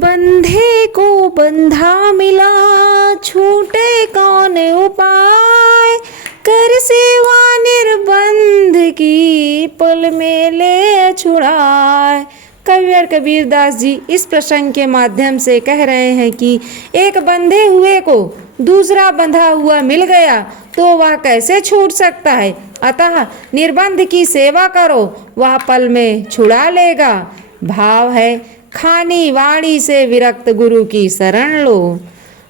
बंधे को बंधा मिला, छूटे कौन उपाय, कर सेवा निर्बंध की, पल में ले छुड़ाए। कविवर कबीरदास जी इस प्रसंग के माध्यम से कह रहे हैं कि एक बंधे हुए को दूसरा बंधा हुआ मिल गया तो वह कैसे छूट सकता है। अतः निर्बंध की सेवा करो, वह पल में छुड़ा लेगा। भाव है, खानी वाणी से विरक्त गुरु की शरण लो।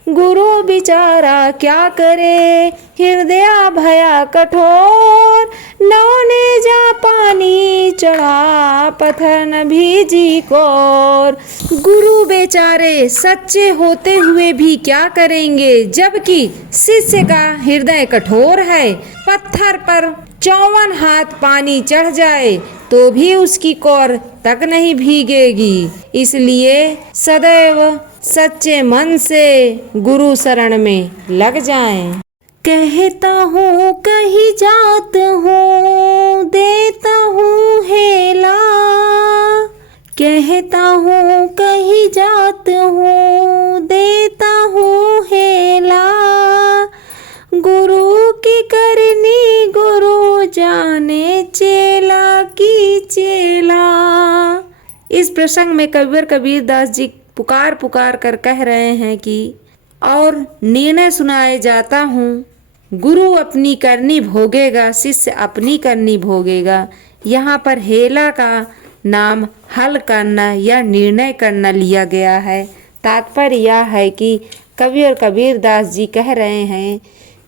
गुरु बिचारा क्या करे, हृदय भया कठोर, नौने जा पानी चढ़ा, पत्थर न भीजी कोर। गुरु बेचारे सच्चे होते हुए भी क्या करेंगे, जबकि शिष्य का हृदय कठोर है। पत्थर पर 54 हाथ पानी चढ़ जाए तो भी उसकी कोर तक नहीं भीगेगी। इसलिए सदैव सच्चे मन से गुरु शरण में लग जाएं। कहता हूँ कहीं जात हूँ, देता हूँ हेला, कहता हूँ कहीं जात हूँ, देता हूँ हेला, गुरु की करनी गुरु जाने, चेला की चेला। इस प्रसंग में कविवर कबीरदास जी पुकार पुकार कर कह रहे हैं कि और निर्णय सुनाए जाता हूँ, गुरु अपनी करनी भोगेगा, शिष्य अपनी करनी भोगेगा। यहाँ पर हेला का नाम हल करना या निर्णय करना लिया गया है। तात्पर्य यह है कि कविवर कबीरदास जी कह रहे हैं,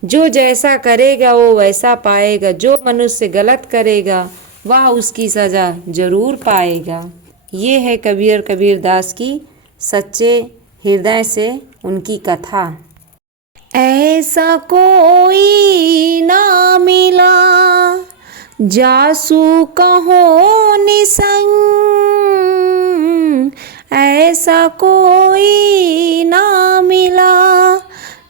जो जैसा करेगा वो वैसा पाएगा, जो मनुष्य गलत करेगा वह उसकी सज़ा जरूर पाएगा। ये है कविवर कबीरदास की सच्चे हृदय से उनकी कथा। ऐसा कोई ना मिला, जासू कहो निसंग, ऐसा कोई ना मिला,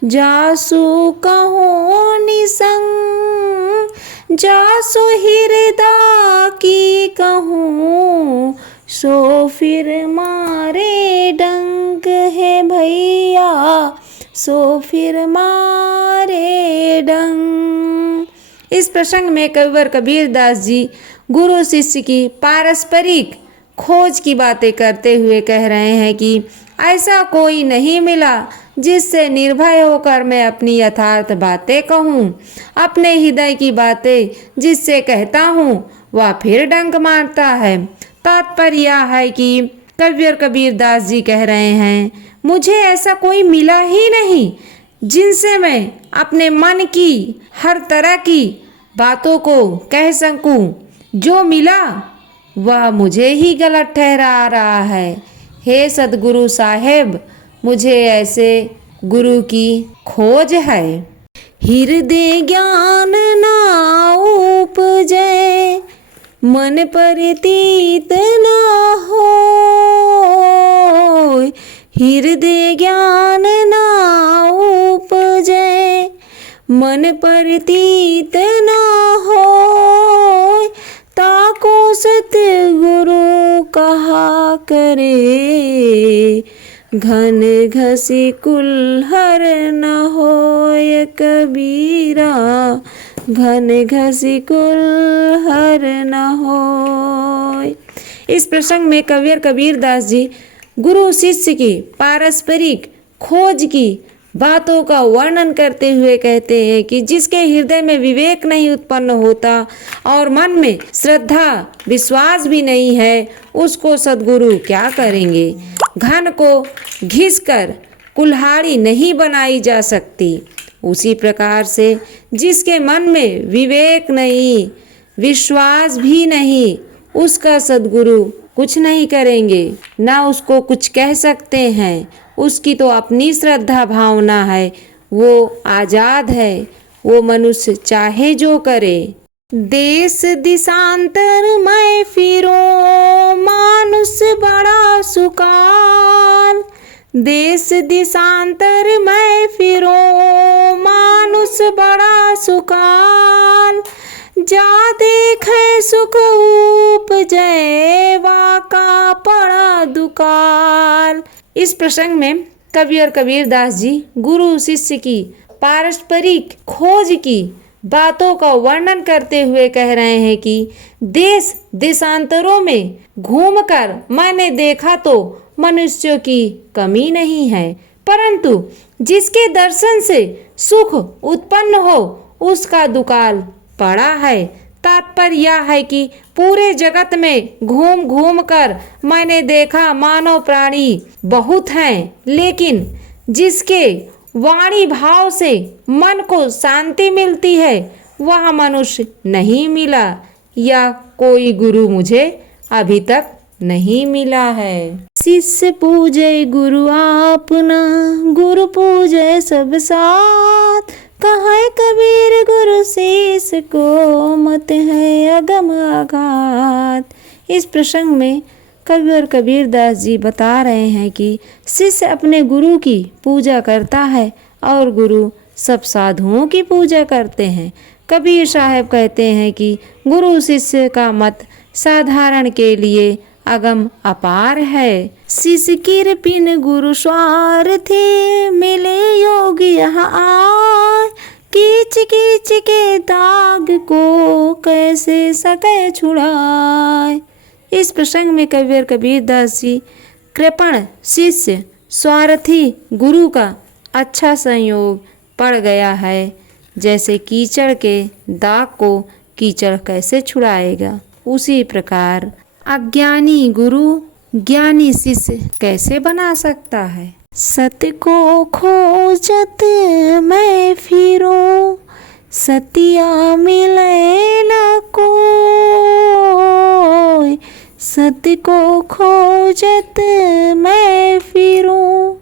जासू कहो निसंग, जासू हृदय की कहूँ, सो फिर मारे डंक है भैया, सो फिर मारे डंक। इस प्रसंग में कविवर कबीरदास जी गुरु शिष्य की पारस्परिक खोज की बातें करते हुए कह रहे हैं कि ऐसा कोई नहीं मिला जिससे निर्भय होकर मैं अपनी यथार्थ बातें कहूँ। अपने हृदय की बातें जिससे कहता हूँ वह फिर डंक मारता है। तात्पर्य यह है कि कविवर कबीरदास जी कह रहे हैं, मुझे ऐसा कोई मिला ही नहीं जिनसे मैं अपने मन की हर तरह की बातों को कह सकूं। जो मिला वह मुझे ही गलत ठहरा रहा है। हे सद्गुरु साहेब, मुझे ऐसे गुरु की खोज है। हृदय ज्ञान ना उपजे, मन प्रतीत न होय, हृदय ज्ञान न उपजे, मन प्रतीत न होय, ताको सतगुरु कहा करे, घन घसी कुल्हर न होय कबीरा, घन घसी कुल्हर न होय। इस प्रसंग में कविवर कबीरदास जी गुरु शिष्य की पारस्परिक खोज की बातों का वर्णन करते हुए कहते हैं कि जिसके हृदय में विवेक नहीं उत्पन्न होता और मन में श्रद्धा विश्वास भी नहीं है, उसको सद्गुरु क्या करेंगे। घन को घिसकर कुल्हाड़ी नहीं बनाई जा सकती। उसी प्रकार से जिसके मन में विवेक नहीं, विश्वास भी नहीं, उसका सद्गुरु कुछ नहीं करेंगे, ना उसको कुछ कह सकते हैं। उसकी तो अपनी श्रद्धा भावना है, वो आज़ाद है, वो मनुष्य चाहे जो करे। देश दिशांतर मैं फिरूं, मानुष बड़ा सुकाल, देश दिशांतर मैं फिरूं, मानुष बड़ा सुकाल, जा देखे सुख उपजे, वाका पड़ा दुकाल। इस प्रसंग में कवि और कबीरदास जी गुरु शिष्य की पारस्परिक खोज की बातों का वर्णन करते हुए कह रहे हैं कि देश देशांतरों में घूमकर मैंने देखा तो मनुष्यों की कमी नहीं है, परंतु जिसके दर्शन से सुख उत्पन्न हो उसका दुकाल पड़ा है। तात्पर्य यह है कि पूरे जगत में घूम घूम कर मैंने देखा मानव प्राणी बहुत हैं, लेकिन जिसके वाणी भाव से मन को शांति मिलती है वह मनुष्य नहीं मिला, या कोई गुरु मुझे अभी तक नहीं मिला है। शिष्य पूजे गुरु आपना, गुरु पूजे सब साथ, कहे कबीर गुरु शिष्य को मत है अगम आघात। इस प्रसंग में कवि और कबीरदास जी बता रहे हैं कि शिष्य अपने गुरु की पूजा करता है और गुरु सब साधुओं की पूजा करते हैं। कबीर साहब कहते हैं कि गुरु शिष्य का मत साधारण के लिए अगम अपार है। शिष्य कृपिन गुरु स्वार्थी, मिले योग यहाँ आए, कीच कीच के दाग को कैसे सके छुड़ाए। इस प्रसंग में कवि और कबीरदास जी कृपण शिष्य स्वार्थी गुरु का अच्छा संयोग पड़ गया है। जैसे कीचड़ के दाग को कीचड़ कैसे छुड़ाएगा, उसी प्रकार अज्ञानी गुरु ज्ञानी शिष्य कैसे बना सकता है। सत्य को खोजत मैं फिरूं, सतिया मिले न कोई, सत्य को खोजत मैं फिरूं,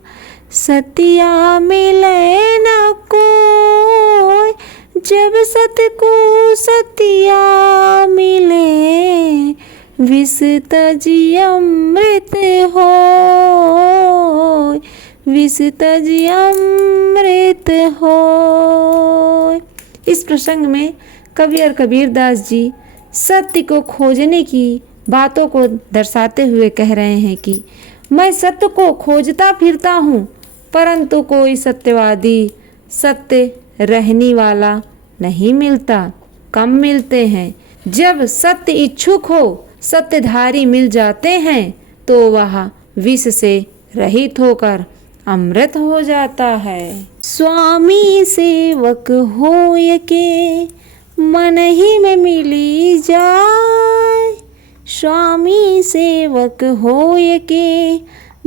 सतिया मिले न कोई, जब सत्य को सतिया मिले, विष तजी अमृत होय, विष तजी अमृत होय। इस प्रसंग में कवि और कबीरदास जी सत्य को खोजने की बातों को दर्शाते हुए कह रहे हैं कि मैं सत्य को खोजता फिरता हूँ, परंतु कोई सत्यवादी सत्य रहने वाला नहीं मिलता, कम मिलते हैं। जब सत्य इच्छुक हो सत्यधारी मिल जाते हैं तो वह विष से रहित होकर अमृत हो जाता है। स्वामी सेवक होय के मन ही में मिली जाए, स्वामी सेवक होय के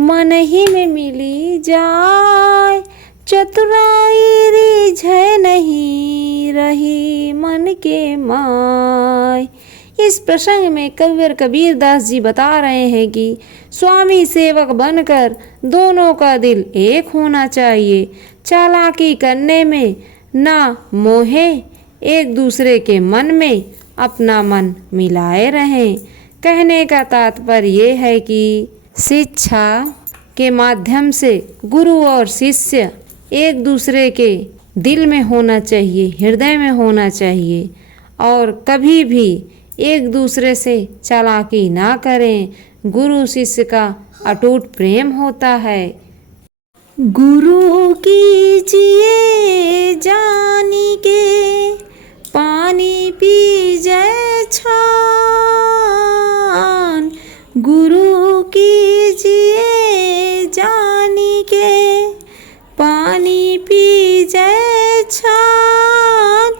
मन ही में मिली जाए, चतुराई रिझे नहीं रही मन के माय। इस प्रसंग में कवि और कबीरदास जी बता रहे हैं कि स्वामी सेवक बनकर दोनों का दिल एक होना चाहिए। चालाकी करने में ना मोहे, एक दूसरे के मन में अपना मन मिलाए रहें। कहने का तात्पर्य ये है कि शिक्षा के माध्यम से गुरु और शिष्य एक दूसरे के दिल में होना चाहिए, हृदय में होना चाहिए, और कभी भी एक दूसरे से चालाकी ना करें। गुरु शिष्य का अटूट प्रेम होता है। गुरु कीजिए जानी के, पानी पी जय छान, गुरु कीजिए जानी के, पानी पी जय छान,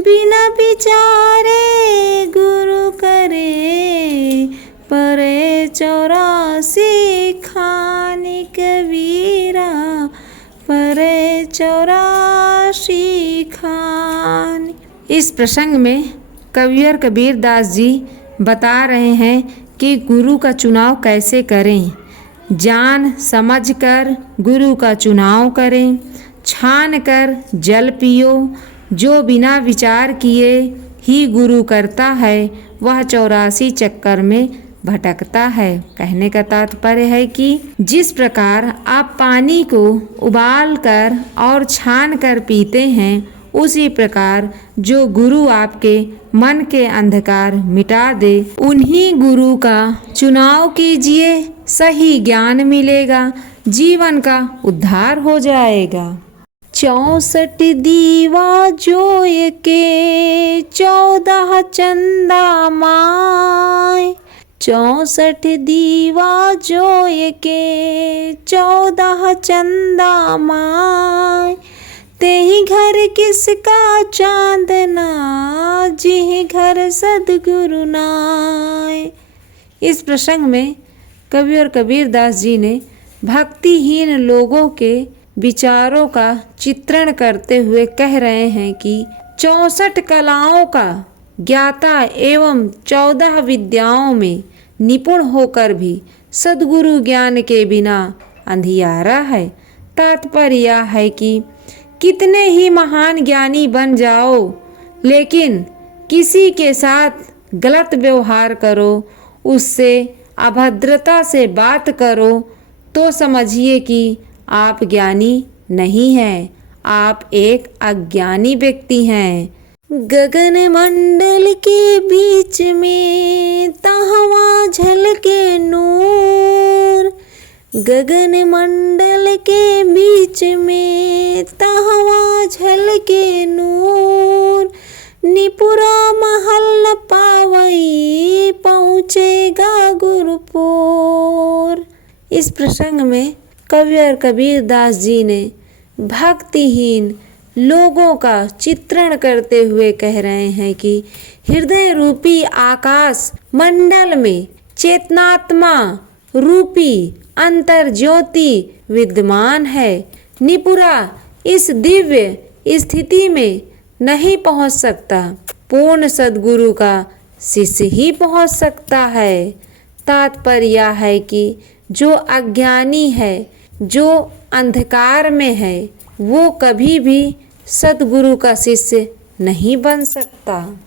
बिना विचारे गुरु करे परे 84 खान, कबीरा परे 84 खान। इस प्रसंग में कवि और कबीरदास जी बता रहे हैं कि गुरु का चुनाव कैसे करें। जान समझकर गुरु का चुनाव करें, छान कर जल पियो, जो बिना विचार किए ही गुरु करता है वह 84 चक्कर में भटकता है। कहने का तात्पर्य है कि जिस प्रकार आप पानी को उबाल कर और छान कर पीते हैं, उसी प्रकार जो गुरु आपके मन के अंधकार मिटा दे, उन्हीं गुरु का चुनाव कीजिए। सही ज्ञान मिलेगा, जीवन का उद्धार हो जाएगा। 64 दीवा जोय के 14 चंदा माय। 64 दीवा जोय के 14 चंदा माय। तेहि घर किसका चांदना, जिहि घर सदगुरु नाय। इस प्रसंग में कवि और कबीरदास जी ने भक्तिहीन लोगों के विचारों का चित्रण करते हुए कह रहे हैं कि 64 कलाओं का ज्ञाता एवं 14 विद्याओं में निपुण होकर भी सद्गुरु ज्ञान के बिना अंधियारा है। तात्पर्य यह है कि कितने ही महान ज्ञानी बन जाओ, लेकिन किसी के साथ गलत व्यवहार करो, उससे अभद्रता से बात करो, तो समझिए कि आप ज्ञानी नहीं हैं, आप एक अज्ञानी व्यक्ति हैं। गगन मंडल के बीच में तहवा झलके नूर। गगन मंडल के बीच में तहवा झलके नूर। निपुरा महल न पावई, पहुँचेगा गुरुपुर। इस प्रसंग में कवि और कबीरदास जी ने भक्तिहीन लोगों का चित्रण करते हुए कह रहे हैं कि हृदय रूपी आकाश मंडल में चेतनात्मा रूपी अंतर ज्योति विद्यमान है। निपुरा इस दिव्य स्थिति में नहीं पहुंच सकता, पूर्ण सद्गुरु का शिष्य ही पहुंच सकता है। तात्पर्य यह है कि जो अज्ञानी है, जो अंधकार में है, वो कभी भी सद्गुरु का शिष्य नहीं बन सकता।